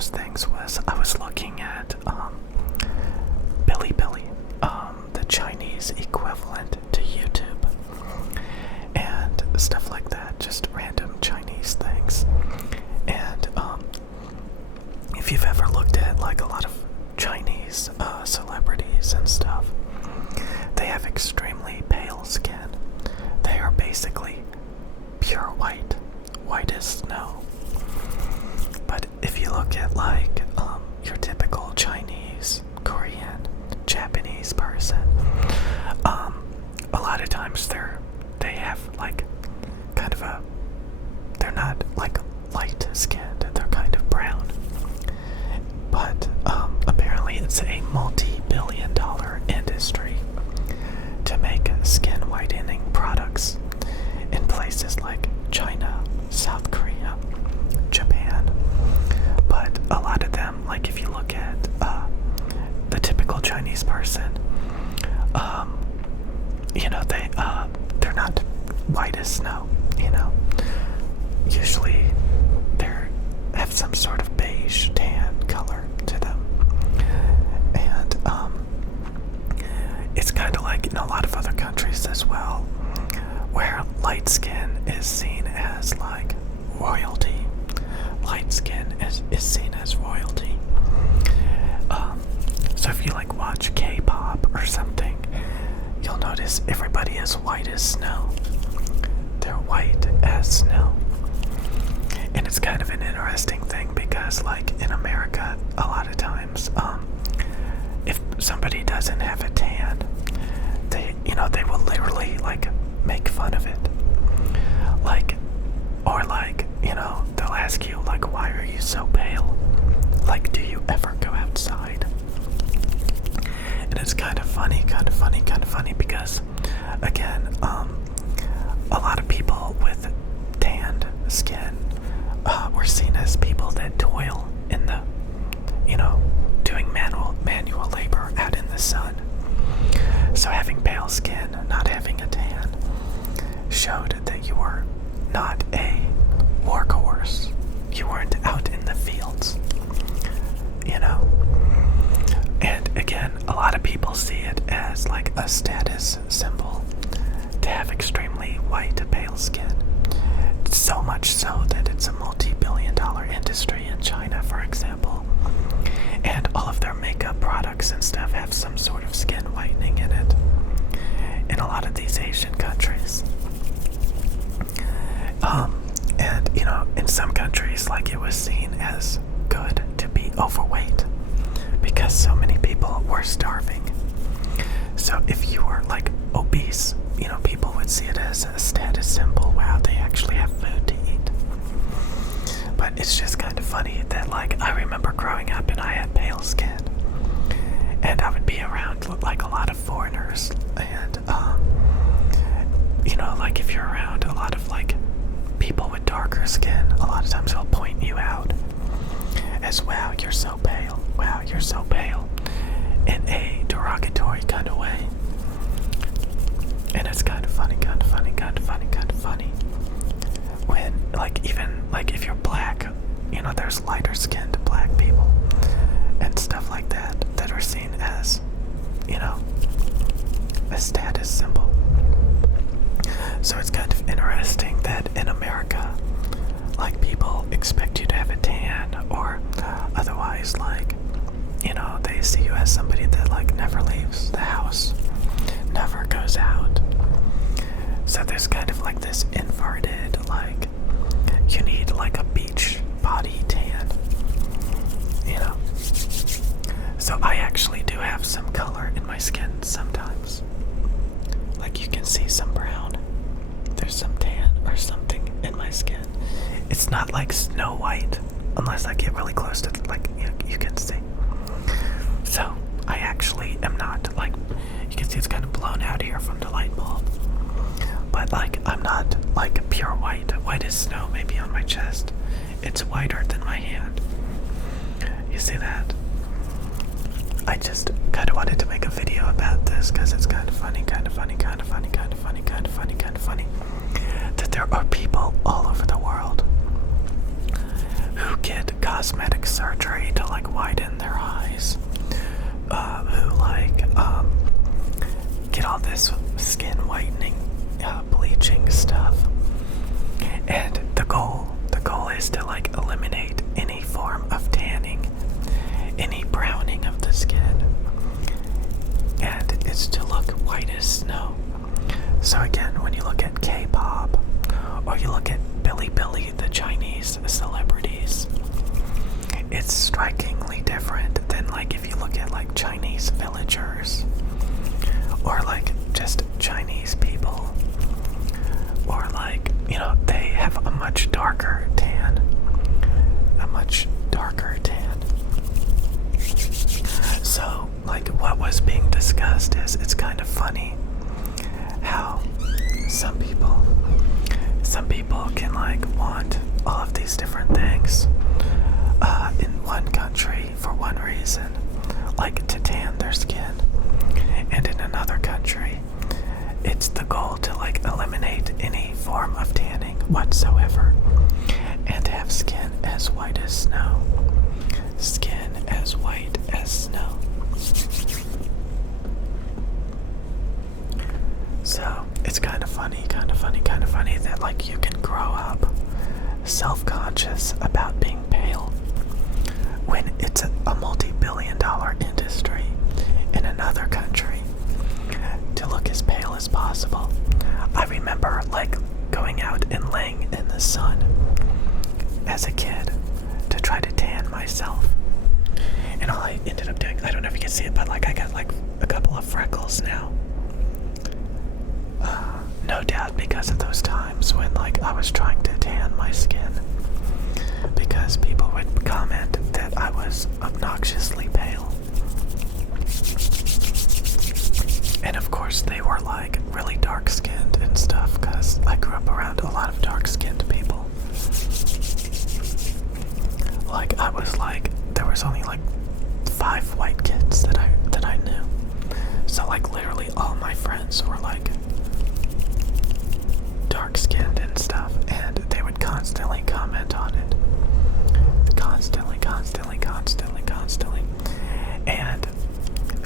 those things was I was looking at Bilibili, the Chinese equivalent to YouTube, and stuff like that, just random Chinese things. And if you've ever looked at like a lot of Chinese celebrities and stuff, they have extremely pale skin. They are basically pure white, white as snow. But if you look at like your typical Chinese, Korean, Japanese person, a lot of times they have like kind of they're not like light skinned, they're kind of brown. But apparently it's a multi-billion-dollar industry to make skin whitening products in places like China, South Korea, Japan. But a lot of them, like if you look at the typical Chinese person, they're not white as snow. Usually they have some sort of beige tan color to them, and it's kind of like in a lot of other countries as well, where light skin is seen as like royalty. Light skin is seen as royalty. So if you like watch K-pop or something, you'll notice everybody is white as snow. They're white as snow. And it's kind of an interesting thing because like in America, a lot of times, if somebody doesn't have a tan, they will literally like make fun of it. They'll ask you like, why are you so pale? Like, do you ever go outside? And it's kind of funny because, again, a lot of people with tanned skin were seen as people that toil in the, doing manual labor out in the sun. So having pale skin, not having a tan, showed that you were not a workhorse. You weren't out in the fields, And again, a lot of people see it as like a status symbol to have extremely white, pale skin. So much so that it's a multi-billion-dollar industry in China, for example. And all of their makeup products and stuff have some sort of skin whitening in it. In a lot of these Asian countries. And in some countries, like it was seen as good to be overweight because so many people were starving. So if you were like obese, people would see it as a status symbol. Wow, they actually have food to eat. But it's just kind of funny that like I remember growing up and I had pale skin, and I would be around like a lot of foreigners, and like if you're around a lot of like people with darker skin, a lot of times they'll point you out as, wow, you're so pale, wow, you're so pale, in a derogatory kind of way. And it's kind of funny when like even like if you're black, there's lighter skinned black people and stuff like that are seen as a status symbol. So it's kind of interesting that in America, like people expect you to have a tan, or otherwise like, they see you as somebody that like never leaves the house, never goes out. So there's kind of like this inverted, like, you need like a beach body tan, So I actually do have some color in my skin sometimes. Like you can see some brown. There's some tan or something in my skin. It's not like Snow White, unless I get really close to like you can see. So I actually am not like, you can see it's kind of blown out here from the light bulb. But like I'm not like pure white. White as snow maybe on my chest. It's whiter than my hand. You see that? I just kind of wanted to make a video about this because it's kind of funny that there are people all over the world who get caught cosmetic surgery to like widen their eyes, who like get all this skin whitening, bleaching stuff. And the goal is to like eliminate any form of tanning, any browning of the skin, and it's to look white as snow. So again, when you look at K-pop, or you look at Bilibili, the Chinese celebrities, it's strikingly different than like if you look at like Chinese villagers, or like just Chinese people, or like, you know, they have a much darker tan, So like what was being discussed is, it's kind of funny how some people can like want all of these different things in one country for one reason, like to tan their skin, and in another country it's the goal to like eliminate any form of tanning whatsoever and have skin as white as snow. Skin as white as snow. So it's kind of funny that like you can grow up self-conscious about being pale when it's a multi-billion-dollar industry in another country to look as pale as possible. I remember like going out and laying in the sun as a kid to try to tan myself. And all I ended up doing, I don't know if you can see it, but like I got like a couple of freckles now. No doubt because of those times when like I was trying to tan my skin, because people would comment that I was obnoxiously pale. And of course they were like really dark skinned and stuff, because I grew up around a lot of dark skinned people. Like I was like, there was only like 5 white kids that I knew. So like literally all my friends were like dark skinned and stuff, and they would constantly comment on it. Constantly. And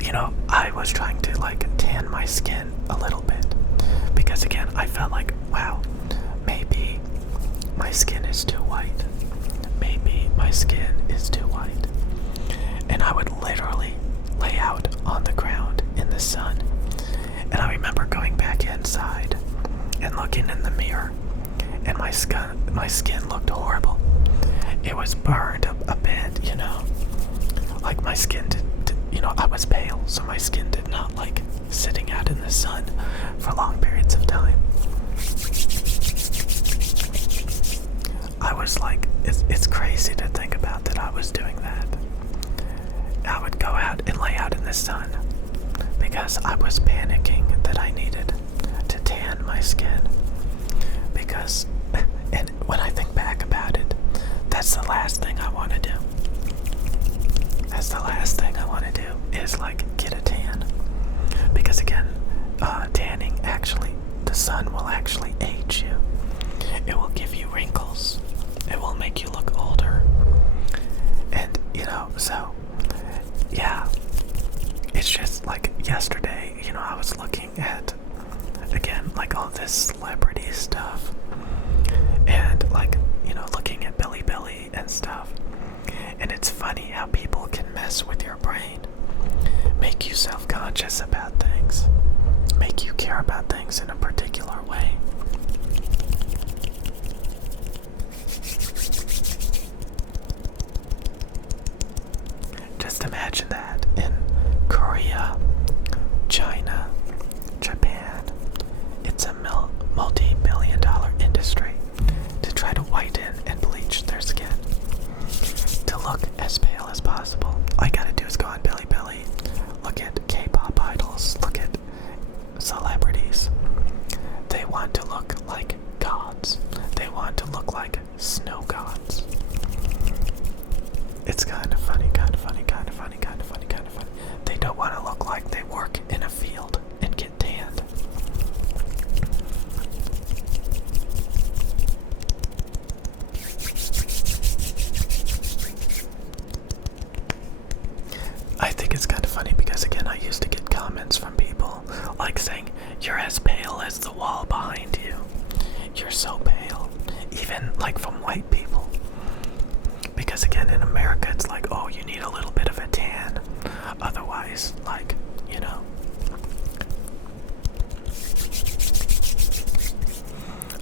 you know, I was trying to like tan my skin a little bit, because again, I felt like, wow, maybe my skin is too white. Maybe my skin is too white. And I would literally lay out on the ground in the sun. And I remember going back inside and looking in the mirror, and my skin looked horrible. It was burned a bit, you know. Like my skin did, you know, I was pale, so my skin did not like sitting out in the sun for long periods of time. I was like, it's crazy to think about that I was doing that. I would go out and lay out in the sun because I was panicking that I needed to tan my skin. Because, and when I think back about it, that's the last thing I want to do. That's the last thing I want to do, is like get a tan. Because again, tanning actually, the sun will actually age you. It will give you wrinkles. It will make you look older. And, you know, so, yeah. It's just like yesterday, you know, I was looking at, again, like all this celebrity stuff. And like, you know, looking at Bilibili and stuff. And it's funny how people can mess with your brain. Make you self-conscious about things. Make you care about things in a particular way. Just imagine that in Korea, China, Japan. It's a multi-billion-dollar industry to try to whiten and bleach their skin to look as pale as possible. All you gotta do is go on Bilibili, look at K-pop idols, look at celebrities. They want to look like gods. They want to look like snow gods. It's kind of funny. They don't want to look like they work in a field and get tanned. funny because again, I used to get comments from people like saying, "You're as pale as the wall behind you. You're so pale." Even like from white people. Because again, in America, it's like, oh, you need a little bit of a tan. Otherwise, like, you know.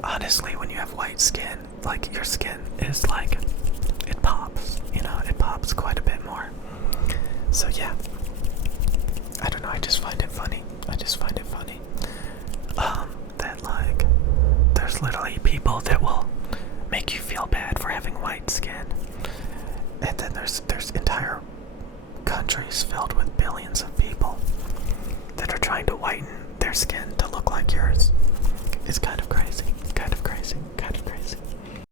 Honestly, when you have white skin, like your skin is like, it pops, you know, it pops quite a bit more. So yeah, I don't know, I just find it funny. I just find it funny. That like, there's literally people that will make you feel bad for having white skin. And then there's entire countries filled with billions of people that are trying to whiten their skin to look like yours.